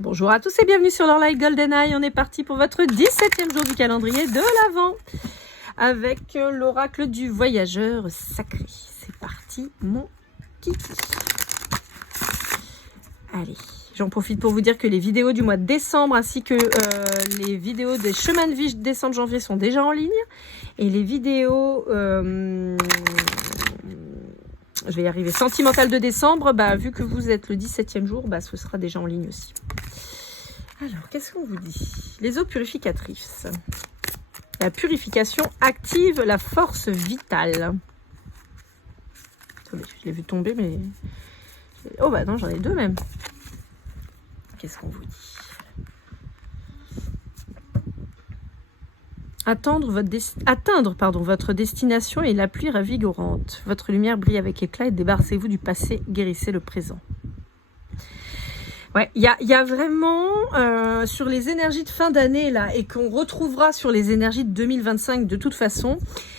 Bonjour à tous et bienvenue sur l'Orlaï GoldenEye. On est parti pour votre 17e jour du calendrier de l'Avent avec l'oracle du voyageur sacré. C'est parti mon kiki. Allez, j'en profite pour vous dire que les vidéos du mois de décembre ainsi que les vidéos des chemins de vie décembre-janvier sont déjà en ligne. Et les vidéos... je vais y arriver. Sentimental de décembre, vu que vous êtes le 17e jour, ce sera déjà en ligne aussi. Alors, qu'est-ce qu'on vous dit? Les eaux purificatrices. La purification active la force vitale. Attendez, je l'ai vu tomber, mais... Oh non, j'en ai deux même. Qu'est-ce qu'on vous dit? Atteindre votre destination et la pluie ravigorante. Votre lumière brille avec éclat et débarrassez-vous du passé, guérissez le présent. Ouais, il y a vraiment sur les énergies de fin d'année là et qu'on retrouvera sur les énergies de 2025 de toute façon,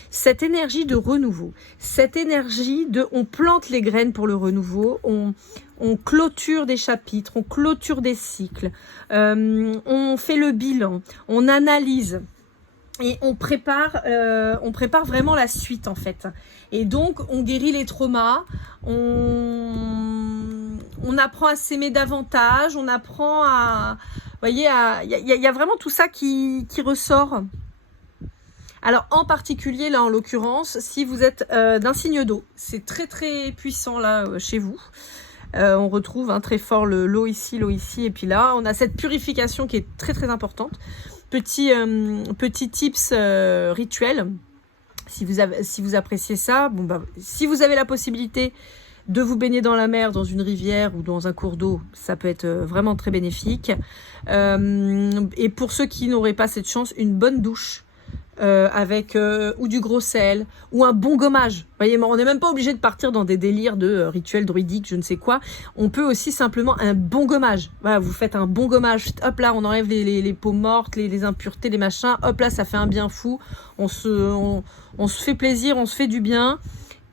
cette énergie de renouveau, cette énergie de on plante les graines pour le renouveau, on clôture des chapitres, on clôture des cycles, on fait le bilan, on analyse. Et on prépare vraiment la suite en fait. Et donc on guérit les traumas, on apprend à s'aimer davantage, on apprend à... Vous voyez, il y a vraiment tout ça qui ressort. Alors en particulier là en l'occurrence, si vous êtes d'un signe d'eau, c'est très très puissant là chez vous. On retrouve très fort l'eau ici, et puis là on a cette purification qui est très très importante. Petit tips rituel, si vous appréciez ça, si vous avez la possibilité de vous baigner dans la mer, dans une rivière ou dans un cours d'eau, ça peut être vraiment très bénéfique. Et pour ceux qui n'auraient pas cette chance, une bonne douche avec ou du gros sel ou un bon gommage. Vous voyez, on n'est même pas obligé de partir dans des délires de rituels druidiques, je ne sais quoi. On peut aussi simplement un bon gommage. Voilà, vous faites un bon gommage. Hop là, on enlève les peaux mortes, les impuretés, les machins. Hop là, ça fait un bien fou. On se fait plaisir, on se fait du bien.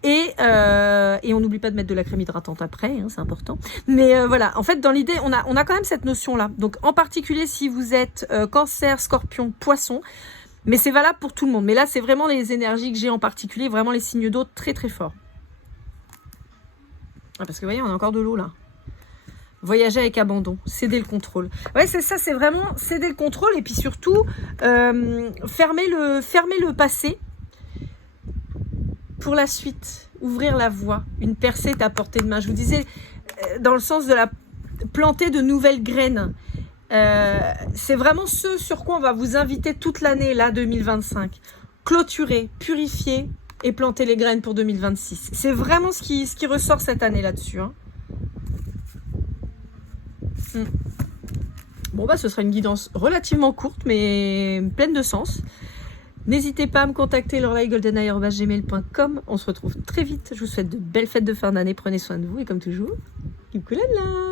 Et on n'oublie pas de mettre de la crème hydratante après, c'est important. Mais voilà, en fait, dans l'idée, on a quand même cette notion-là. Donc, en particulier, si vous êtes Cancer, Scorpion, Poisson, mais c'est valable pour tout le monde. Mais là, c'est vraiment les énergies que j'ai en particulier, vraiment les signes d'eau très très forts. Parce que vous voyez, on a encore de l'eau là. Voyager avec abandon, céder le contrôle. Ouais, c'est ça, c'est vraiment céder le contrôle et puis surtout fermer le passé pour la suite, ouvrir la voie. Une percée est à portée de main. Je vous disais, dans le sens de planter de nouvelles graines. C'est vraiment ce sur quoi on va vous inviter toute l'année, là, 2025. Clôturer, purifier et planter les graines pour 2026. C'est vraiment ce qui ressort cette année là-dessus. Bon, ce sera une guidance relativement courte, mais pleine de sens. N'hésitez pas à me contacter, lorlaïgoldeneye@gmail.com. On se retrouve très vite. Je vous souhaite de belles fêtes de fin d'année. Prenez soin de vous et comme toujours, keep cool and light.